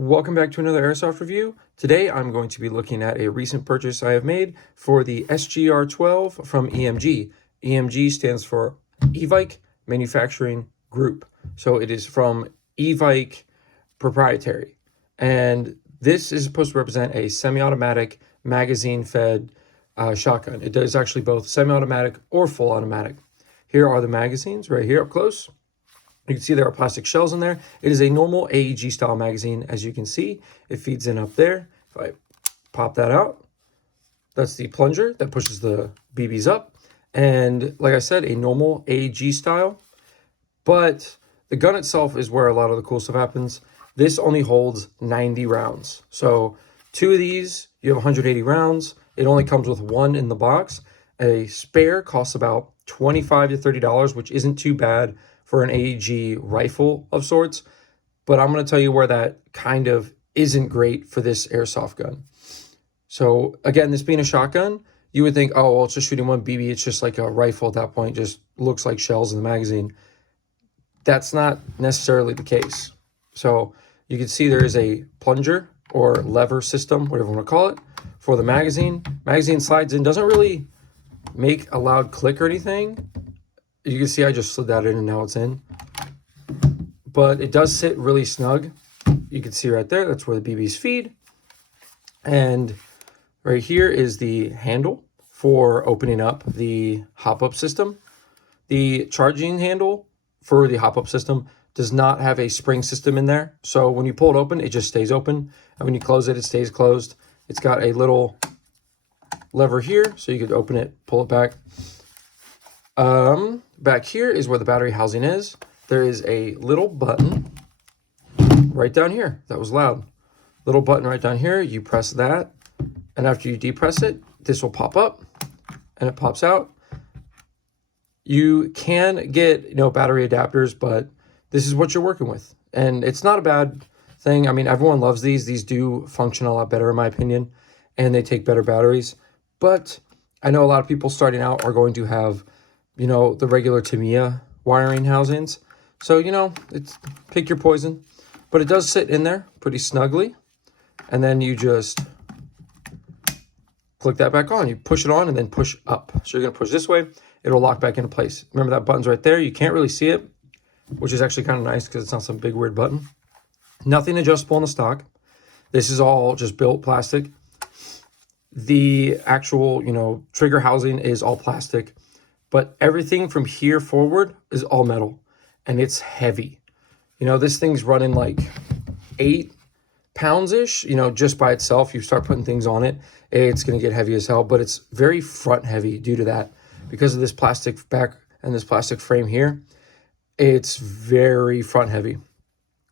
Welcome back to another Airsoft review. Today I'm going to be looking at a recent purchase I have made for the SGR-12 from EMG. EMG stands for Evike Manufacturing Group. So it is from Evike Proprietary. And this is supposed to represent a semi-automatic magazine-fed shotgun. It does actually both semi-automatic or full automatic. Here are the magazines right here up close. You can see there are plastic shells in there. It is a normal AEG style magazine. As you can see, it feeds in up there. If I pop that out, that's the plunger that pushes the BBs up. And like I said, a normal AEG style, but the gun itself is where a lot of the cool stuff happens. This only holds 90 rounds. So 2 of these, you have 180 rounds. It only comes with 1 in the box. A spare costs about $25 to $30, which isn't too bad for an AEG rifle of sorts, but I'm going to tell you where that kind of isn't great for this airsoft gun. So again, this being a shotgun, you would think, oh, well, it's just shooting 1 BB. It's just like a rifle at that point, just looks like shells in the magazine. That's not necessarily the case. So you can see there is a plunger or lever system, whatever you want to call it, for the magazine. Magazine slides in, doesn't really make a loud click or anything. You can see I just slid that in and now it's in. But it does sit really snug. You can see right there, that's where the BBs feed. And right here is the handle for opening up the hop-up system. The charging handle for the hop-up system does not have a spring system in there. So when you pull it open, it just stays open. And when you close it, it stays closed. It's got a little lever here, so you could open it, pull it back. Back here is where the battery housing is. There is a little button right down here. That was loud. Little button right down here. You press that, and after you depress it, this will pop up, and it pops out. You can get, battery adapters, but this is what you're working with, and it's not a bad thing. I mean, everyone loves these. These do function a lot better, in my opinion, and they take better batteries. But I know a lot of people starting out are going to have the regular Tamiya wiring housings. So, it's pick your poison. But it does sit in there pretty snugly. And then you just click that back on. You push it on and then push up. So you're going to push this way. It'll lock back into place. Remember that button's right there. You can't really see it, which is actually kind of nice because it's not some big weird button. Nothing adjustable in the stock. This is all just built plastic. The actual, trigger housing is all plastic. But everything from here forward is all metal, and it's heavy. This thing's running like 8 pounds-ish, just by itself. You start putting things on it, it's going to get heavy as hell, but it's very front heavy due to that. Because of this plastic back and this plastic frame here, it's very front heavy,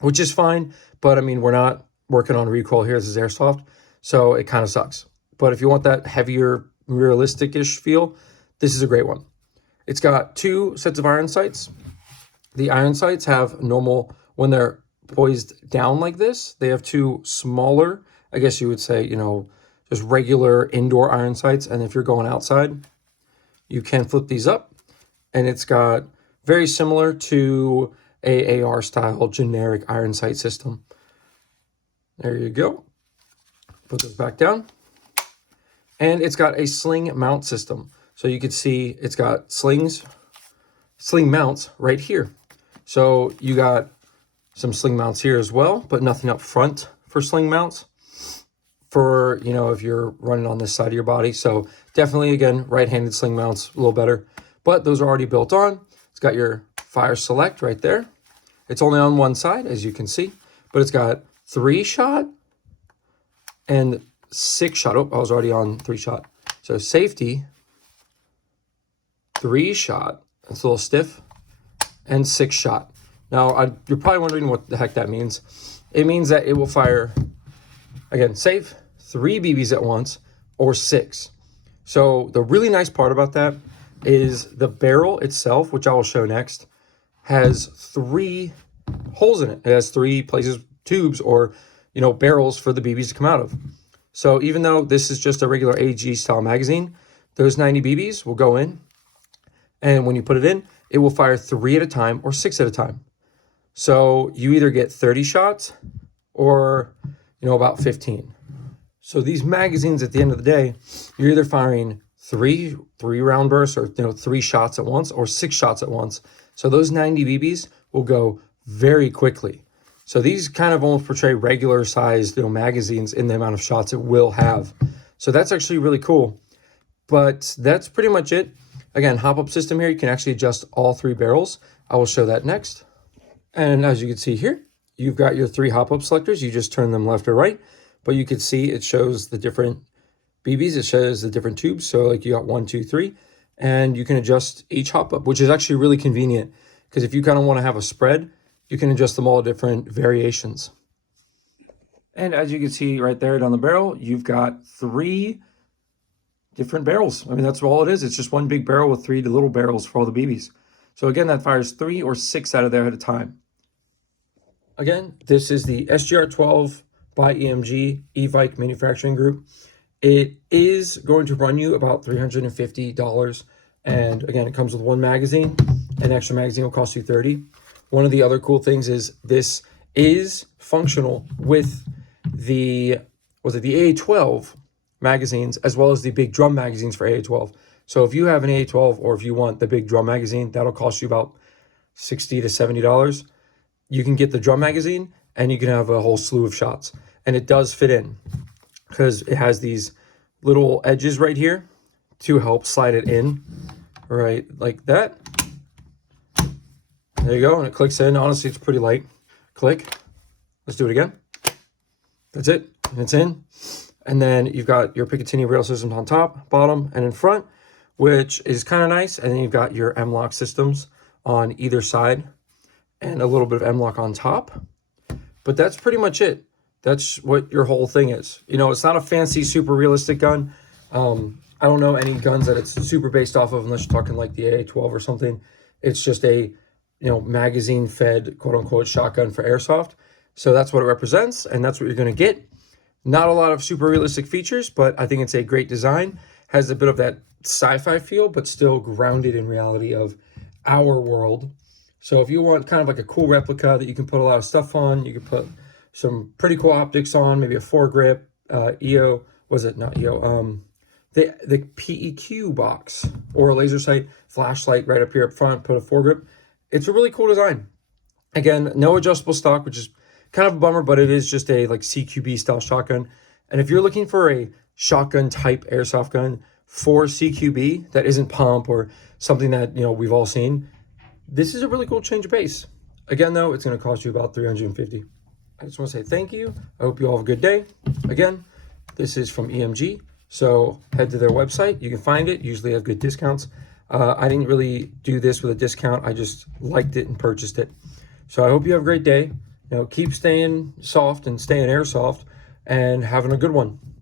which is fine. But I mean, we're not working on recoil here. This is airsoft, so it kind of sucks. But if you want that heavier, realistic-ish feel, this is a great one. It's got 2 sets of iron sights. The iron sights have normal, when they're poised down like this, they have 2 smaller, I guess you would say, just regular indoor iron sights. And if you're going outside, you can flip these up. And it's got very similar to a AR style generic iron sight system. There you go. Put this back down. And it's got a sling mount system. So you can see it's got sling mounts right here. So you got some sling mounts here as well, but nothing up front for sling mounts for, if you're running on this side of your body. So definitely, again, right-handed sling mounts, a little better. But those are already built on. It's got your fire select right there. It's only on one side, as you can see. But it's got 3-shot and 6-shot. Oh, I was already on 3-shot. So safety, 3-shot, it's a little stiff, and 6-shot. Now, you're probably wondering what the heck that means. It means that it will fire, again, safe, 3 BBs at once, or 6. So the really nice part about that is the barrel itself, which I will show next, has 3 holes in it. It has 3 places, tubes, or, barrels for the BBs to come out of. So even though this is just a regular AG style magazine, those 90 BBs will go in. And when you put it in, it will fire 3 at a time or 6 at a time. So you either get 30 shots or about 15. So these magazines, at the end of the day, you're either firing three round bursts, or 3 shots at once, or 6 shots at once. So those 90 BBs will go very quickly. So these kind of almost portray regular sized magazines in the amount of shots it will have. So that's actually really cool. But that's pretty much it. Again, hop-up system here. You can actually adjust all 3 barrels. I will show that next. And as you can see here, you've got your 3 hop-up selectors. You just turn them left or right. But you can see it shows the different BBs. It shows the different tubes. So like you got 1, 2, 3. And you can adjust each hop-up, which is actually really convenient. Because if you kind of want to have a spread, you can adjust them all different variations. And as you can see right there down the barrel, you've got 3 different barrels. I mean, that's all it is. It's just one big barrel with 3 little barrels for all the BBs. So again, that fires 3 or 6 out of there at a time. Again, this is the SGR-12 by EMG E-Vike Manufacturing Group. It is going to run you about $350. And again, it comes with 1 magazine. An extra magazine will cost you $30. One of the other cool things is this is functional with the AA-12 magazines, as well as the big drum magazines for AA-12. So if you have an AA-12, or if you want the big drum magazine, that'll cost you about $60 to $70. You can get the drum magazine, and you can have a whole slew of shots. And it does fit in, because it has these little edges right here to help slide it in, right like that. There you go, and it clicks in. Honestly, it's pretty light. Click. Let's do it again. That's it. And it's in. And then you've got your Picatinny rail systems on top, bottom, and in front, which is kind of nice. And then you've got your M-LOK systems on either side, and a little bit of M-LOK on top. But that's pretty much it. That's what your whole thing is. It's not a fancy, super realistic gun. I don't know any guns that it's super based off of, unless you're talking like the AA-12 or something. It's just a magazine-fed, quote-unquote, shotgun for airsoft. So that's what it represents, and that's what you're going to get. Not a lot of super realistic features, but I think it's a great design. Has a bit of that sci-fi feel, but still grounded in reality of our world. So if you want kind of like a cool replica that you can put a lot of stuff on, you can put some pretty cool optics on, maybe a foregrip, EO, the PEQ box, or a laser sight, flashlight right up here up front, put a foregrip. It's a really cool design. Again, no adjustable stock, which is kind of a bummer, but it is just a like CQB style shotgun. And if you're looking for a shotgun type airsoft gun for CQB that isn't pump or something that we've all seen, this is a really cool change of pace. Again, though, it's going to cost you about $350. I just want to say thank you. I hope you all have a good day. Again, this is from EMG, so head to their website. You can find it. Usually have good discounts. I didn't really do this with a discount. I just liked it and purchased it. So I hope you have a great day. Keep staying soft and staying airsoft and having a good one.